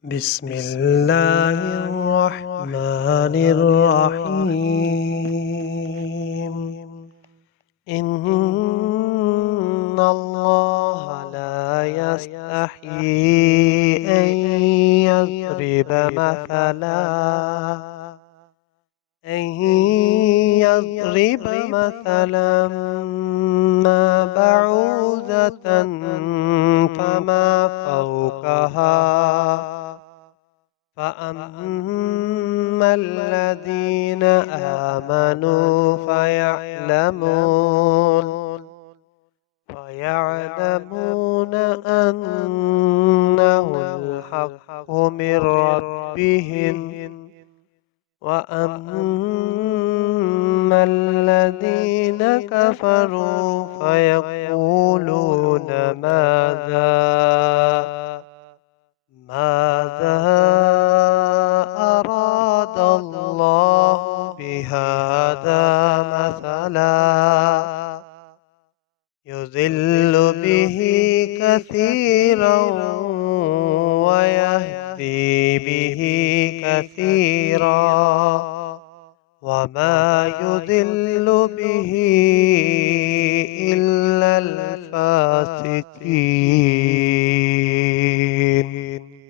بسم الله الرحمن الرحيم. إن الله لا يستحيي أن يضرب مثلا ما بعوضة فما فوقها، فأما الذين آمنوا فيعلمون أنه الحق من ربهم، وأما الذين كفروا فيقولون ماذا أراد الله بهذا مثلا يضل به كثيرا ويهدي به كثيرا، وما يضل به إلا الفاسقين.